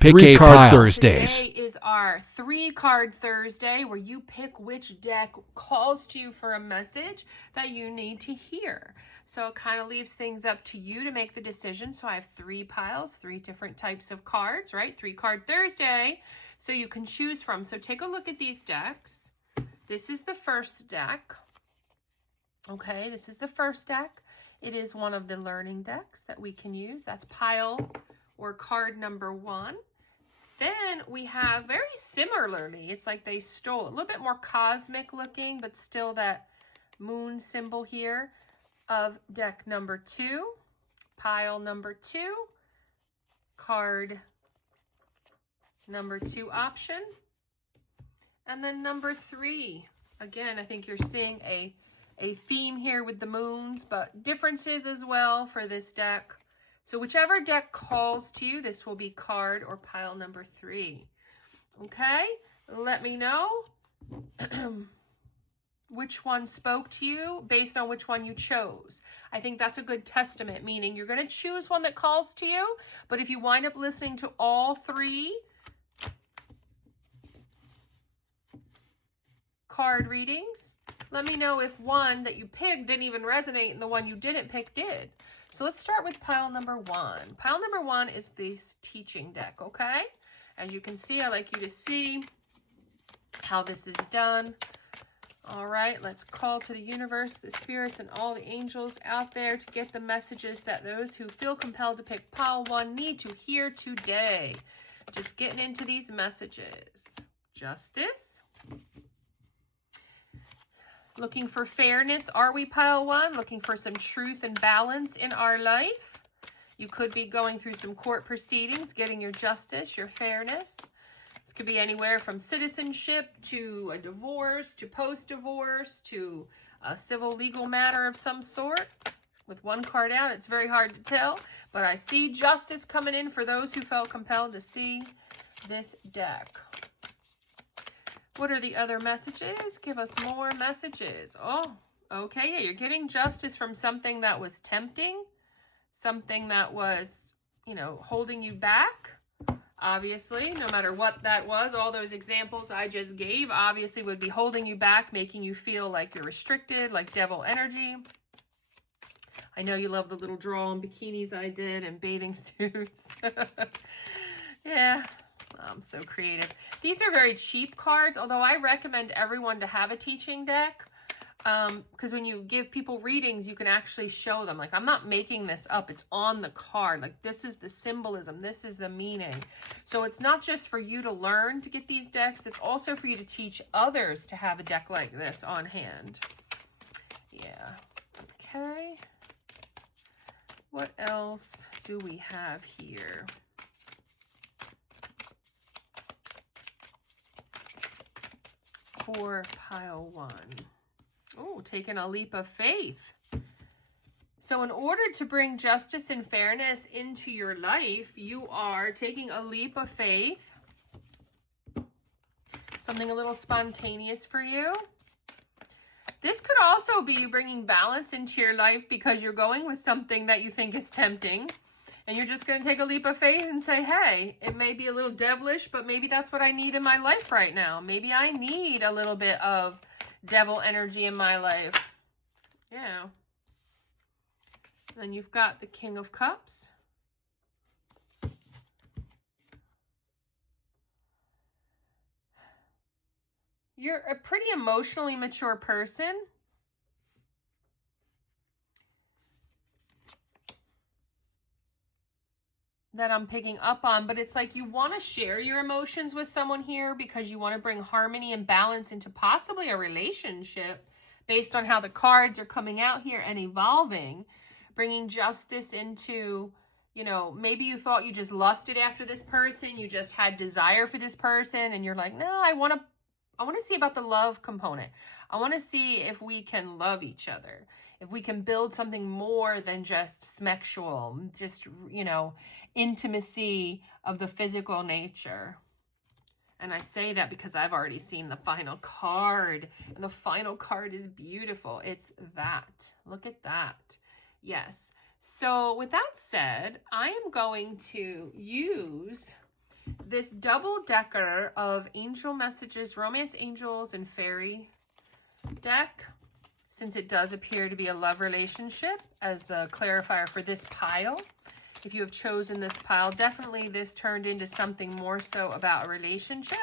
Pick a Card Thursdays. Today is our 3-card Thursday where you pick which deck calls to you for a message that you need to hear. So it kind of leaves things up to you to make the decision. So I have 3 piles, 3 different types of cards, right? 3-card Thursday. So you can choose from. So take a look at these decks. This is the first deck. Okay, this is the first deck. It is one of the learning decks that we can use. That's pile or card number 1. Then we have very similarly, it's like they stole a little bit more cosmic looking, but still that moon symbol here of deck number 2, pile number 2, card number 2 option, and then number 3. Again, I think you're seeing a theme here with the moons, but differences as well for this deck. So whichever deck calls to you, this will be card or pile number 3. Okay, let me know which one spoke to you based on which one you chose. I think that's a good testament, meaning you're going to choose one that calls to you, but if you wind up listening to all 3 card readings, let me know if one that you picked didn't even resonate and the one you didn't pick did. So let's start with pile number 1. Pile number 1 is this teaching deck, okay? As you can see, I like you to see how this is done. All right, let's call to the universe, the spirits, and all the angels out there to get the messages that those who feel compelled to pick pile 1 need to hear today. Just getting into these messages. Justice. Looking for fairness, are we pile 1? Looking for some truth and balance in our life. You could be going through some court proceedings, getting your justice, your fairness. This could be anywhere from citizenship to a divorce, to post-divorce, to a civil legal matter of some sort. With one card out, it's very hard to tell, but I see justice coming in for those who felt compelled to see this deck. What are the other messages? Give us more messages. Oh, okay. Yeah, you're getting justice from something that was tempting, something that was, holding you back. Obviously, no matter what that was, all those examples I just gave obviously would be holding you back, making you feel like you're restricted, like devil energy. I know you love the little draw on bikinis I did and bathing suits. Yeah. I'm so creative. These are very cheap cards, although I recommend everyone to have a teaching deck because when you give people readings, you can actually show them. Like, I'm not making this up. It's on the card. Like, this is the symbolism. This is the meaning. So it's not just for you to learn to get these decks. It's also for you to teach others to have a deck like this on hand. Yeah. Okay. What else do we have here? For pile 1. Oh, taking a leap of faith. So in order to bring justice and fairness into your life, you are taking a leap of faith. Something a little spontaneous for you. This could also be you bringing balance into your life because you're going with something that you think is tempting. And you're just going to take a leap of faith and say, hey, it may be a little devilish, but maybe that's what I need in my life right now. Maybe I need a little bit of devil energy in my life. Yeah. Then you've got the King of Cups. You're a pretty emotionally mature person. That I'm picking up on, but it's like you want to share your emotions with someone here because you want to bring harmony and balance into possibly a relationship based on how the cards are coming out here and evolving, bringing justice into, maybe you thought you just lusted after this person, you just had desire for this person, and you're like, no, I want to see about the love component. I want to see if we can love each other, if we can build something more than just sexual, just, intimacy of the physical nature. And I say that because I've already seen the final card, and the final card is beautiful. It's that. Look at that. Yes. So with that said, I am going to use this double decker of angel messages, romance angels and fairy deck, since it does appear to be a love relationship as the clarifier for this pile. If you have chosen this pile, definitely this turned into something more so about a relationship.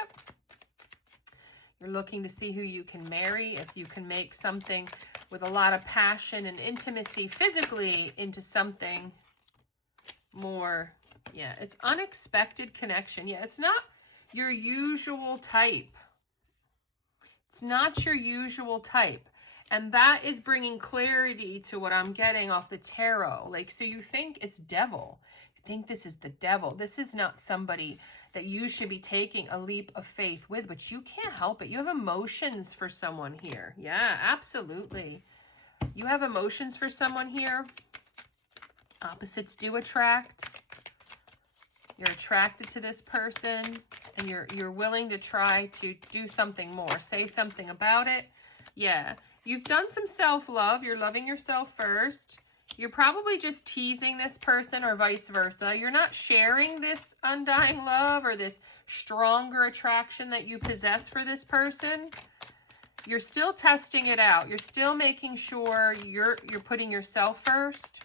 You're looking to see who you can marry, if you can make something with a lot of passion and intimacy physically into something more. Yeah, it's unexpected connection. Yeah, it's not your usual type. It's not your usual type. And that is bringing clarity to what I'm getting off the tarot. Like, so you think it's devil. You think this is the devil. This is not somebody that you should be taking a leap of faith with, but you can't help it. You have emotions for someone here. Yeah, absolutely. You have emotions for someone here. Opposites do attract. You're attracted to this person, and you're willing to try to do something more. Say something about it. Yeah. You've done some self-love. You're loving yourself first. You're probably just teasing this person or vice versa. You're not sharing this undying love or this stronger attraction that you possess for this person. You're still testing it out. You're still making sure you're putting yourself first.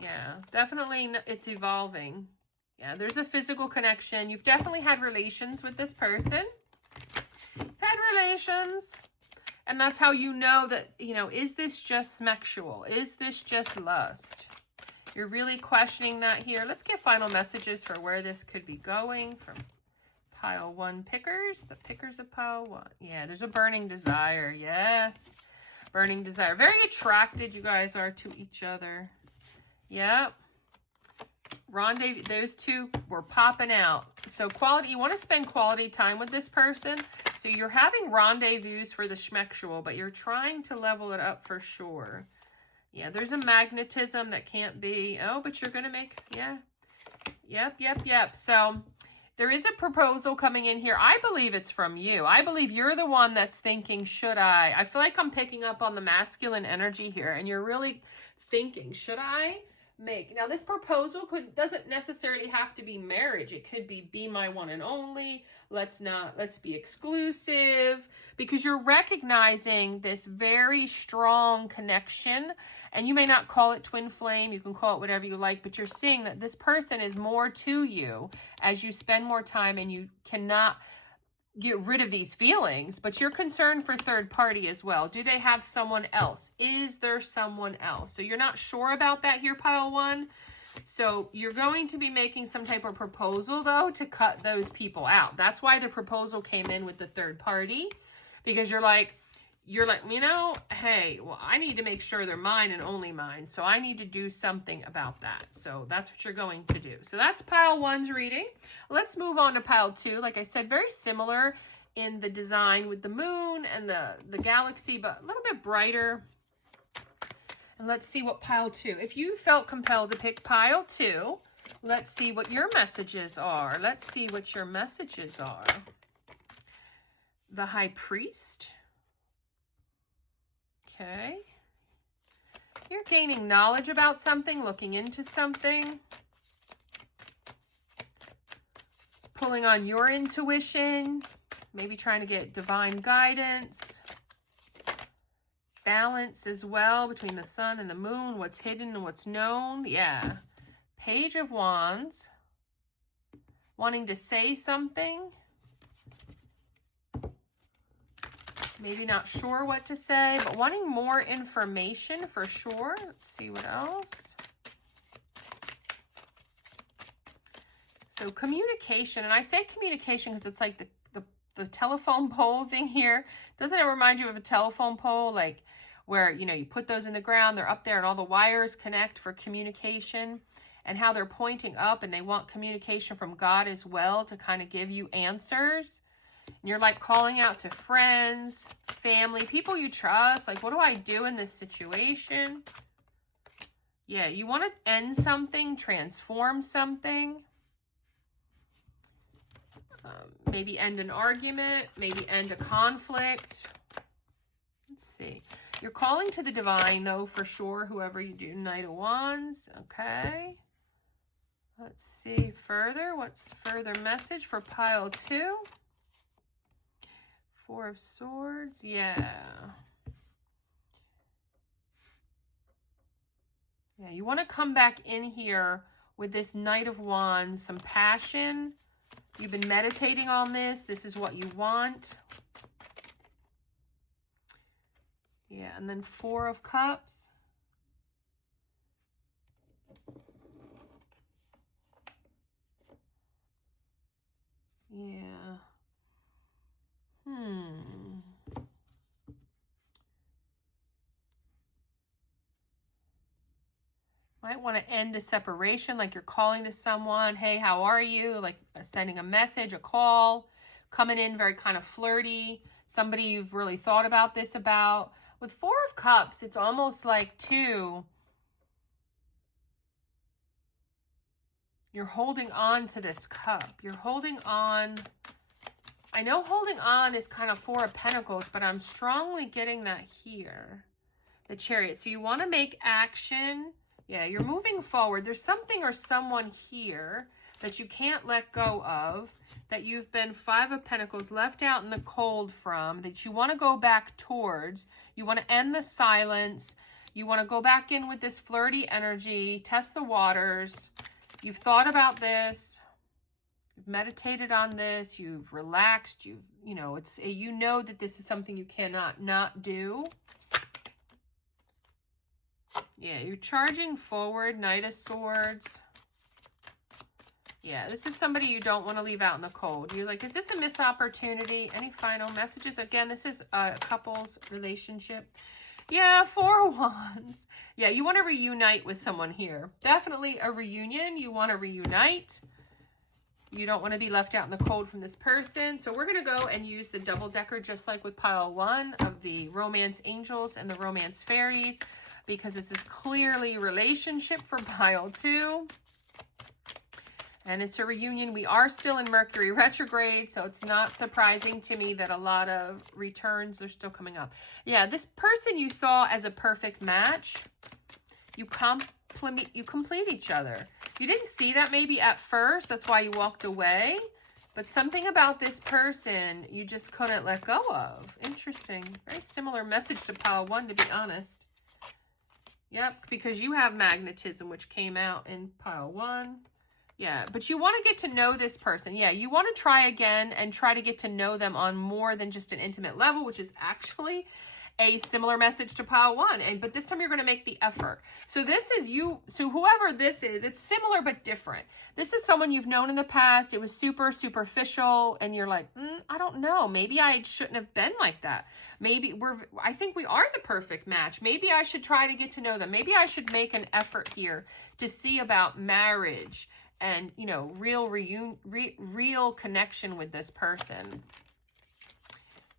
Yeah, definitely it's evolving. Yeah, there's a physical connection. You've definitely had relations with this person. Had relations. And that's how you know that, you know, is this just sexual? Is this just lust? You're really questioning that here. Let's get final messages for where this could be going from pile 1 pickers. The pickers of pile 1. Yeah, there's a burning desire. Yes. Burning desire. Very attracted you guys are to each other. Yep. Rendezvous. Those two were popping out. So quality, you want to spend quality time with this person. So you're having rendezvous for the schmexual, but you're trying to level it up for sure. Yeah, there's a magnetism that can't be. Oh, but you're going to make, yeah. Yep. So there is a proposal coming in here. I believe it's from you. I believe you're the one that's thinking, should I? I feel like I'm picking up on the masculine energy here, and you're really thinking, should I make? Now, this proposal doesn't necessarily have to be marriage. It could be my one and only. Let's be exclusive, because you're recognizing this very strong connection, and you may not call it twin flame. You can call it whatever you like, but you're seeing that this person is more to you as you spend more time, and you cannot get rid of these feelings, but you're concerned for third party as well. Do they have someone else? Is there someone else? So you're not sure about that here, pile 1. So you're going to be making some type of proposal, though, to cut those people out. That's why the proposal came in with the third party, because you're like, you know, hey, well, I need to make sure they're mine and only mine. So I need to do something about that. So that's what you're going to do. So that's pile 1's reading. Let's move on to pile 2. Like I said, very similar in the design with the moon and the galaxy, but a little bit brighter. And let's see what pile 2. If you felt compelled to pick pile 2, let's see what your messages are. Let's see what your messages are. The High Priest. Okay. You're gaining knowledge about something, looking into something. Pulling on your intuition. Maybe trying to get divine guidance. Balance as well between the sun and the moon. What's hidden and what's known. Yeah. Page of Wands. Wanting to say something. Maybe not sure what to say, but wanting more information for sure. Let's see what else. So communication, and I say communication because it's like the telephone pole thing here. Doesn't it remind you of a telephone pole, like where, you know, you put those in the ground, they're up there and all the wires connect for communication, and how they're pointing up, and they want communication from God as well to kind of give you answers. And you're like calling out to friends, family, people you trust. Like, what do I do in this situation? Yeah, you want to end something, transform something. Maybe end an argument, maybe end a conflict. Let's see. You're calling to the divine, though, for sure, whoever you do. Knight of Wands. Okay. Let's see further. What's further message for pile 2? Four of Swords. Yeah. Yeah, you want to come back in here with this Knight of Wands, some passion. You've been meditating on this. This is what you want. Yeah, and then Four of Cups. Yeah. Might want to end a separation, like you're calling to someone. Hey, how are you? Like sending a message, a call, coming in very kind of flirty. Somebody you've really thought about this about. With Four of Cups, it's almost like too, you're holding on to this cup. You're holding on. I know holding on is kind of Four of Pentacles, but I'm strongly getting that here. The Chariot. So you want to make action. Yeah, you're moving forward. There's something or someone here that you can't let go of, that you've been Five of Pentacles left out in the cold from, that you want to go back towards. You want to end the silence. You want to go back in with this flirty energy, test the waters. You've thought about this. You've meditated on this. You've relaxed. You know that this is something you cannot not do. Yeah, you're charging forward, Knight of Swords. Yeah, this is somebody you don't want to leave out in the cold. You're like, is this a missed opportunity? Any final messages? Again, this is a couple's relationship. Yeah, Four of Wands. Yeah, you want to reunite with someone here. Definitely a reunion. You want to reunite. You don't want to be left out in the cold from this person. So we're going to go and use the double decker just like with pile 1 of the Romance Angels and the Romance Fairies, because this is clearly relationship for pile 2. And it's a reunion. We are still in Mercury retrograde, so it's not surprising to me that a lot of returns are still coming up. Yeah, this person you saw as a perfect match, you complete each other. You didn't see that maybe at first. That's why you walked away. But something about this person you just couldn't let go of. Interesting. Very similar message to pile 1, to be honest. Yep, because you have magnetism, which came out in pile 1. Yeah, but you want to get to know this person. Yeah, you want to try again and try to get to know them on more than just an intimate level, which is actually a similar message to pile 1. But this time you're going to make the effort. So this is you. So whoever this is, it's similar but different. This is someone you've known in the past. It was super superficial, and you're like, I don't know. Maybe I shouldn't have been like that. Maybe I think we are the perfect match. Maybe I should try to get to know them. Maybe I should make an effort here to see about marriage and, you know, real connection with this person.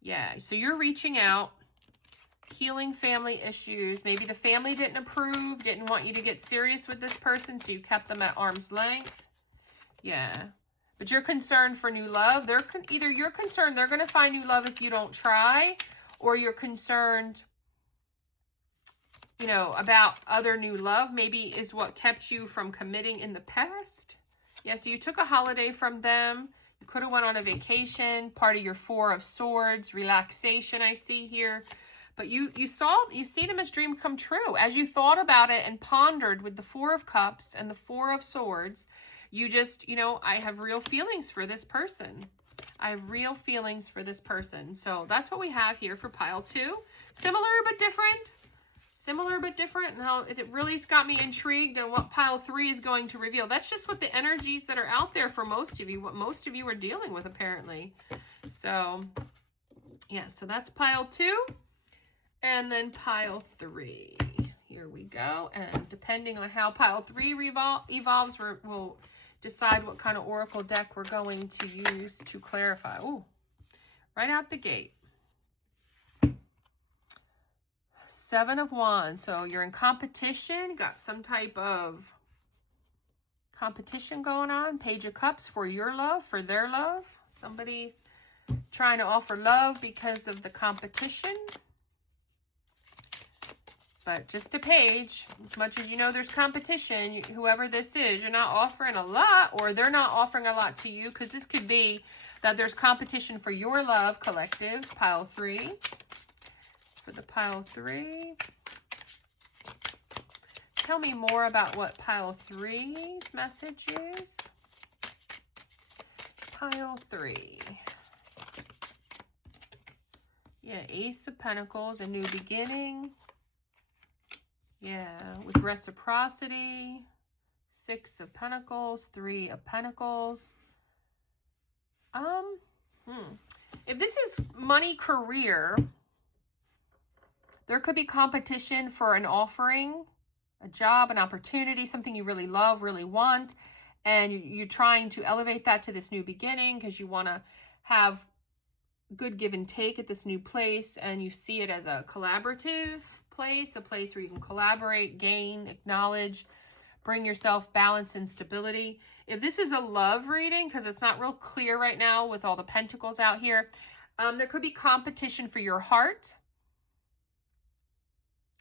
Yeah, so you're reaching out, healing family issues. Maybe the family didn't approve, didn't want you to get serious with this person, so you kept them at arm's length. Yeah, but you're concerned for new love. Either you're concerned they're going to find new love if you don't try, or you're concerned, you know, about other new love maybe is what kept you from committing in the past. Yeah, so you took a holiday from them. You could have went on a vacation, part of your Four of Swords, relaxation I see here. But you see them as dream come true. As you thought about it and pondered with the Four of Cups and the Four of Swords, you just, you know, I have real feelings for this person. I have real feelings for this person. So that's what we have here for pile 2. Similar but different. Similar but different. Now, it really's got me intrigued on what pile 3 is going to reveal. That's just what the energies that are out there for most of you, what most of you are dealing with, apparently. So, yeah, so that's pile 2. And then pile 3. Here we go. And depending on how pile 3 evolves, we'll decide what kind of oracle deck we're going to use to clarify. Oh, right out the gate. 7 of Wands. So you're in competition, got some type of competition going on. Page of Cups for your love, for their love. Somebody's trying to offer love because of the competition. But just a page, as much as you know there's competition, whoever this is, you're not offering a lot, or they're not offering a lot to you, because this could be that there's competition for your love, collective, pile 3. For the pile 3. Tell me more about what pile 3's message is. Pile 3. Yeah, Ace of Pentacles, a new beginning. Yeah, with reciprocity. 6 of Pentacles, 3 of Pentacles. If this is money, career, there could be competition for an offering, a job, an opportunity, something you really love, really want, and you're trying to elevate that to this new beginning because you want to have good give and take at this new place, and you see it as a collaborative place, a place where you can collaborate, gain, acknowledge, bring yourself balance and stability. If this is a love reading, because it's not real clear right now with all the pentacles out here, there could be competition for your heart,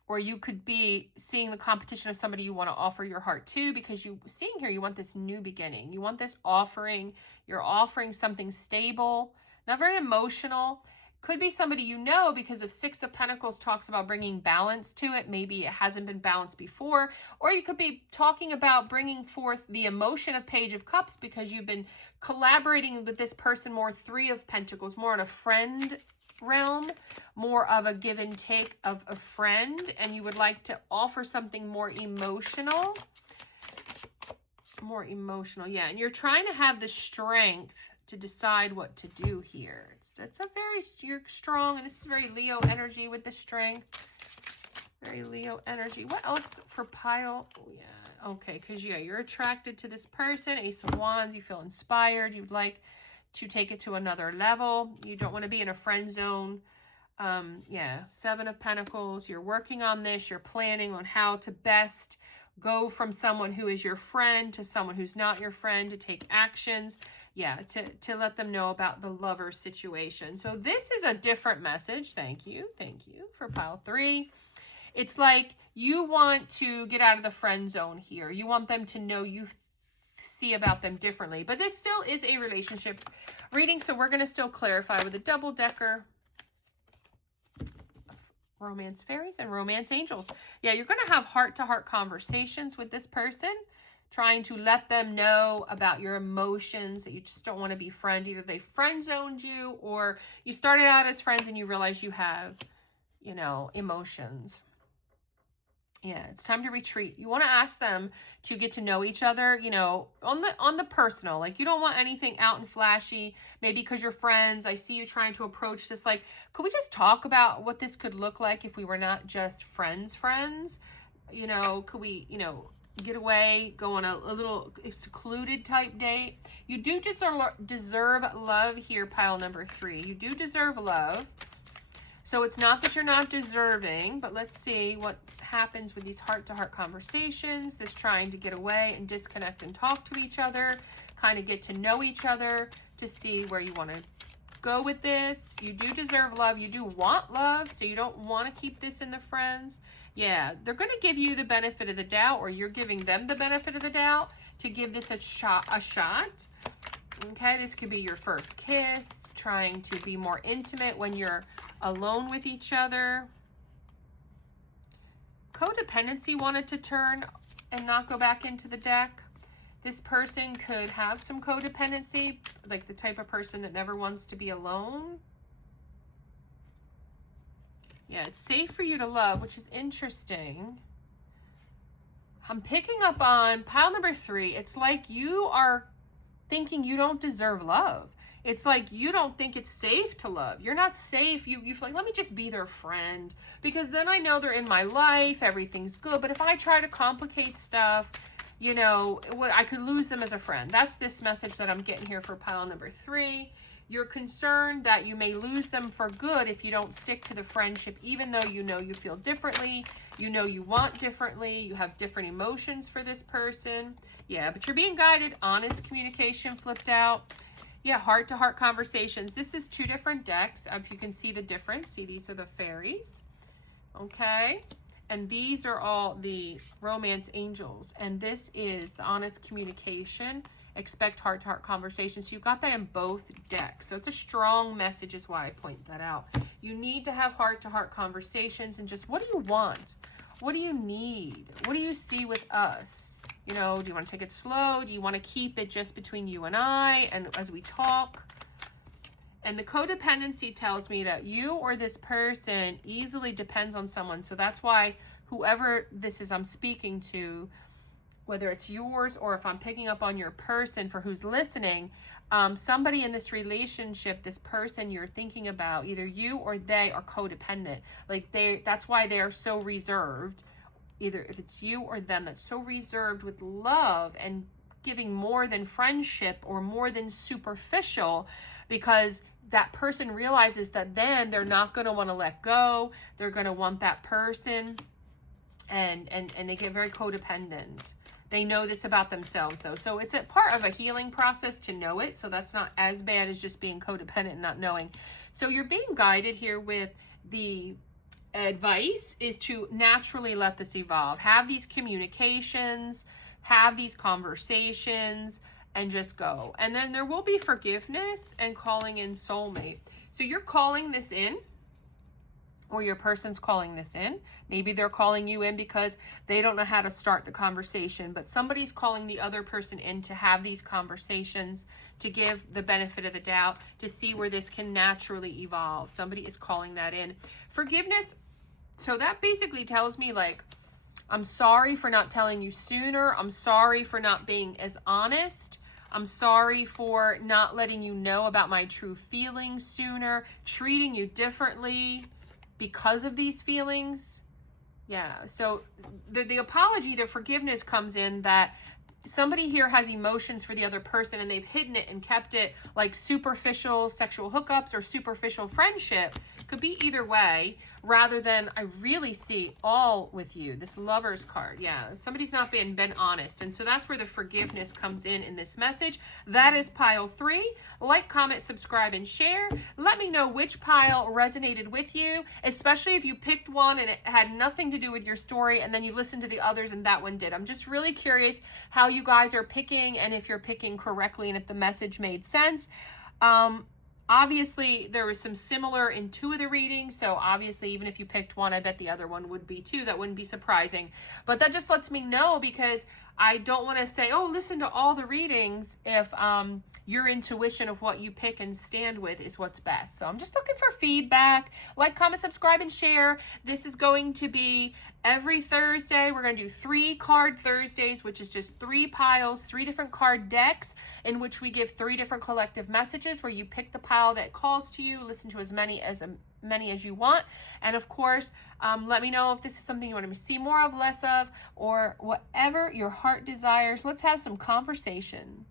or you could be seeing the competition of somebody you want to offer your heart to, because you seeing here, you want this new beginning. You want this offering. You're offering something stable, not very emotional. Could be somebody you know, because if 6 of Pentacles talks about bringing balance to it, maybe it hasn't been balanced before. Or you could be talking about bringing forth the emotion of Page of Cups because you've been collaborating with this person more, 3 of Pentacles, more in a friend realm, more of a give and take of a friend, and you would like to offer something more emotional. More emotional, yeah. And you're trying to have the strength to decide what to do here. It's a very, you're strong, and this is very Leo energy with the strength. Very Leo energy. What else for pile? Oh, yeah. Okay, because, yeah, you're attracted to this person. Ace of Wands, you feel inspired. You'd like to take it to another level. You don't want to be in a friend zone. Yeah, 7 of Pentacles. You're working on this. You're planning on how to best go from someone who is your friend to someone who's not your friend, to take actions. Yeah, to let them know about the lover situation. So this is a different message. Thank you for pile 3. It's like you want to get out of the friend zone here. You want them to know you see about them differently. But this still is a relationship reading, so we're going to still clarify with a double decker. Romance fairies and romance angels. Yeah, you're going to have heart-to-heart conversations with this person, trying to let them know about your emotions, that you just don't want to be friends. Either they friend zoned you, or you started out as friends and you realize you have, you know, emotions. Yeah, it's time to retreat. You want to ask them to get to know each other, you know, on the personal. Like, you don't want anything out and flashy. Maybe because you're friends. I see you trying to approach this like, could we just talk about what this could look like if we were not just friends? You know, could we, you know, get away, go on a little secluded type date? You do deserve love here, pile number 3. You do deserve love. So it's not that you're not deserving, but let's see what happens with these heart-to-heart conversations, this trying to get away and disconnect and talk to each other, kind of get to know each other to see where you want to go with this. You do deserve love. You do want love, so you don't want to keep this in the friends. Yeah, they're going to give you the benefit of the doubt, or you're giving them the benefit of the doubt to give this a shot. Okay, this could be your first kiss, trying to be more intimate when you're alone with each other. Codependency wanted to turn and not go back into the deck. This person could have some codependency, like the type of person that never wants to be alone. Yeah, it's safe for you to love, which is interesting. I'm picking up on pile number 3. It's like you are thinking you don't deserve love. It's like you don't think it's safe to love. You're not safe. You feel like, let me just be their friend, because then I know they're in my life, everything's good. But if I try to complicate stuff, you know, I could lose them as a friend. That's this message that I'm getting here for pile number 3. You're concerned that you may lose them for good if you don't stick to the friendship, even though you know you feel differently, you know you want differently, you have different emotions for this person. Yeah, but you're being guided. Honest communication flipped out. Yeah, heart-to-heart conversations. This is 2 different decks. If you can see the difference. See, these are the fairies. Okay. And these are all the romance angels. And this is the honest communication. Expect heart-to-heart conversations. So you've got that in both decks. So it's a strong message is why I point that out. You need to have heart-to-heart conversations and just, what do you want? What do you need? What do you see with us? You know, do you want to take it slow? Do you want to keep it just between you and I and as we talk? And the codependency tells me that you or this person easily depends on someone. So that's why whoever this is I'm speaking to, whether it's yours or if I'm picking up on your person for who's listening, somebody in this relationship, this person you're thinking about, either you or they are codependent. Like that's why they are so reserved. Either if it's you or them that's so reserved with love and giving more than friendship or more than superficial, because that person realizes that then they're not going to want to let go. They're going to want that person, and they get very codependent. They know this about themselves, though. So it's a part of a healing process to know it. So that's not as bad as just being codependent and not knowing. So you're being guided here with the advice is to naturally let this evolve. Have these communications, have these conversations, and just go. And then there will be forgiveness and calling in soulmate. So you're calling this in, or your person's calling this in. Maybe they're calling you in because they don't know how to start the conversation, but somebody's calling the other person in to have these conversations, to give the benefit of the doubt, to see where this can naturally evolve. Somebody is calling that in. Forgiveness, so that basically tells me, like, I'm sorry for not telling you sooner. I'm sorry for not being as honest. I'm sorry for not letting you know about my true feelings sooner, treating you differently because of these feelings. Yeah, so the apology, the forgiveness comes in that somebody here has emotions for the other person and they've hidden it and kept it like superficial sexual hookups or superficial friendship. Could be either way, rather than I really see all with you. This Lover's card. Yeah, somebody's not been honest. And so that's where the forgiveness comes in this message. That is pile 3. Like, comment, subscribe, and share. Let me know which pile resonated with you, especially if you picked one and it had nothing to do with your story and then you listened to the others and that one did. I'm just really curious how you guys are picking and if you're picking correctly and if the message made sense. Obviously, there was some similar in 2 of the readings, so obviously, even if you picked one, I bet the other one would be too. That wouldn't be surprising. But that just lets me know, because I don't want to say, oh, listen to all the readings if your intuition of what you pick and stand with is what's best. So I'm just looking for feedback. Like, comment, subscribe, and share. This is going to be every Thursday. We're going to do 3 card Thursdays, which is just 3 piles, 3 different card decks in which we give 3 different collective messages where you pick the pile that calls to you, listen to as many as you want. And of course, let me know if this is something you want to see more of, less of, or whatever your heart desires. Let's have some conversation.